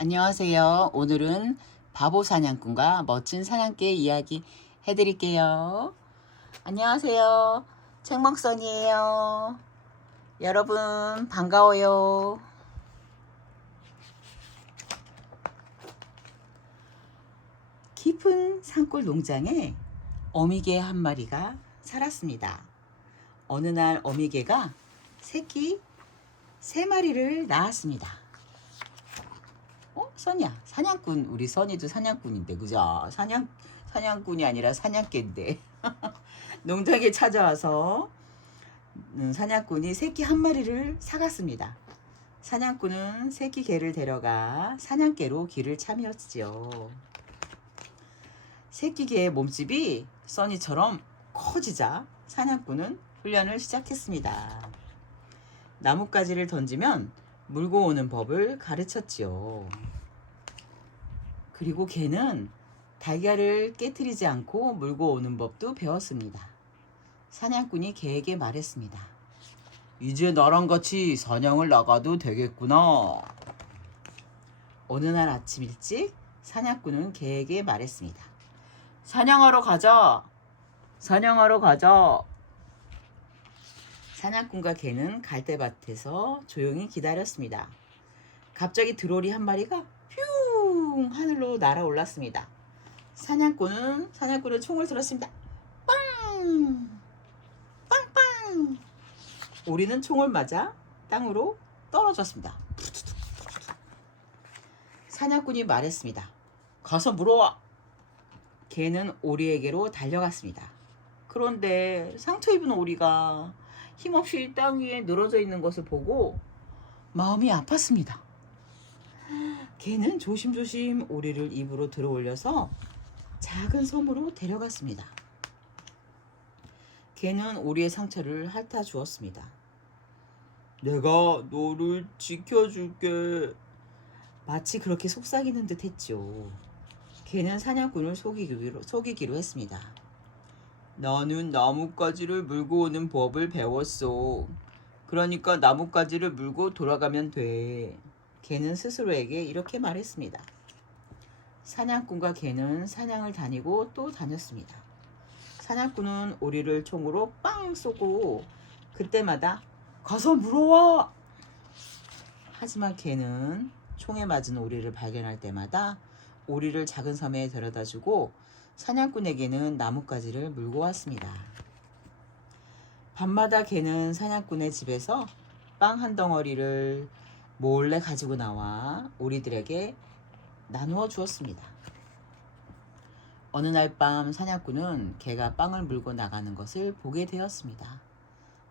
안녕하세요. 오늘은 바보 사냥꾼과 멋진 사냥개 이야기 해드릴게요. 안녕하세요. 책먹선이에요. 여러분 반가워요. 깊은 산골 농장에 어미개 한 마리가 살았습니다. 어느 날 어미개가 새끼 세 마리를 낳았습니다. 어? 선이야. 사냥꾼. 우리 선이도 사냥꾼인데, 그죠? 사냥, 사냥꾼이 아니라 사냥개인데. 농장에 찾아와서 음, 사냥꾼이 새끼 한 마리를 사갔습니다. 사냥꾼은 새끼 개를 데려가 사냥개로 길을 참이었지요. 새끼 개의 몸집이 써니처럼 커지자 사냥꾼은 훈련을 시작했습니다. 나뭇가지를 던지면 물고 오는 법을 가르쳤지요. 그리고 개는 달걀을 깨뜨리지 않고 물고 오는 법도 배웠습니다. 사냥꾼이 개에게 말했습니다. 이제 나랑 같이 사냥을 나가도 되겠구나. 어느 날 아침 일찍 사냥꾼은 개에게 말했습니다. 사냥하러 가자. 사냥하러 가자. 사냥꾼과 개는 갈대밭에서 조용히 기다렸습니다. 갑자기 드로리 한 마리가 퓨 하늘로 날아올랐습니다. 사냥꾼은 사냥꾼은 총을 들었습니다. 빵! 빵빵! 오리는 총을 맞아 땅으로 떨어졌습니다. 사냥꾼이 말했습니다. 가서 물어와. 개는 오리에게로 달려갔습니다. 그런데 상처 입은 오리가 힘없이 땅 위에 늘어져 있는 것을 보고 마음이 아팠습니다. 개는 조심조심 오리를 입으로 들어 올려서 작은 섬으로 데려갔습니다. 개는 오리의 상처를 핥아 주었습니다. 내가 너를 지켜줄게. 마치 그렇게 속삭이는 듯 했죠. 개는 사냥꾼을 속이기로, 속이기로 했습니다. 나는 나뭇가지를 물고 오는 법을 배웠어. 그러니까 나뭇가지를 물고 돌아가면 돼. 개는 스스로에게 이렇게 말했습니다. 사냥꾼과 개는 사냥을 다니고 또 다녔습니다. 사냥꾼은 오리를 총으로 빵 쏘고 그때마다 가서 물어와! 하지만 개는 총에 맞은 오리를 발견할 때마다 오리를 작은 섬에 데려다 주고 사냥꾼에게는 나뭇가지를 물고 왔습니다. 밤마다 개는 사냥꾼의 집에서 빵 한 덩어리를 몰래 가지고 나와 오리들에게 나누어 주었습니다. 어느 날 밤 사냥꾼은 개가 빵을 물고 나가는 것을 보게 되었습니다.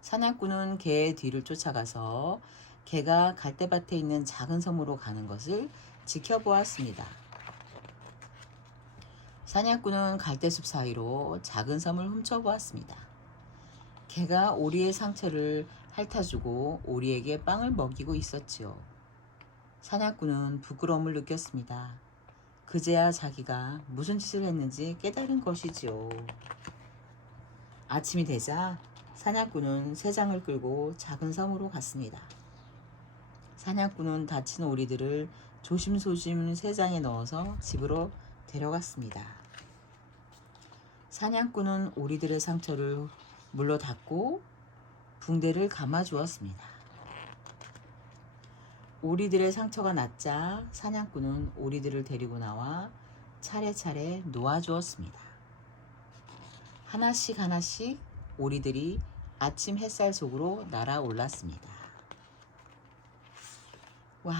사냥꾼은 개의 뒤를 쫓아가서 개가 갈대밭에 있는 작은 섬으로 가는 것을 지켜보았습니다. 사냥꾼은 갈대숲 사이로 작은 섬을 훔쳐보았습니다. 개가 오리의 상처를 핥아주고 오리에게 빵을 먹이고 있었지요. 사냥꾼은 부끄러움을 느꼈습니다. 그제야 자기가 무슨 짓을 했는지 깨달은 것이지요. 아침이 되자 사냥꾼은 새 장을 끌고 작은 섬으로 갔습니다. 사냥꾼은 다친 오리들을 조심조심 새 장에 넣어서 집으로 데려갔습니다. 사냥꾼은 오리들의 상처를 물로 닦고 붕대를 감아 주었습니다. 오리들의 상처가 낫자 사냥꾼은 오리들을 데리고 나와 차례차례 놓아 주었습니다. 하나씩 하나씩 오리들이 아침 햇살 속으로 날아올랐습니다. 와,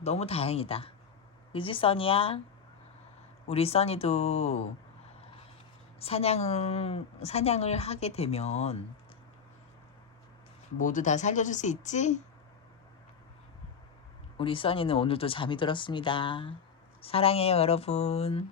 너무 다행이다. 그지, 써니야? 우리 써니도 사냥, 사냥을 하게 되면 모두 다 살려줄 수 있지? 우리 써니는 오늘도 잠이 들었습니다. 사랑해요, 여러분.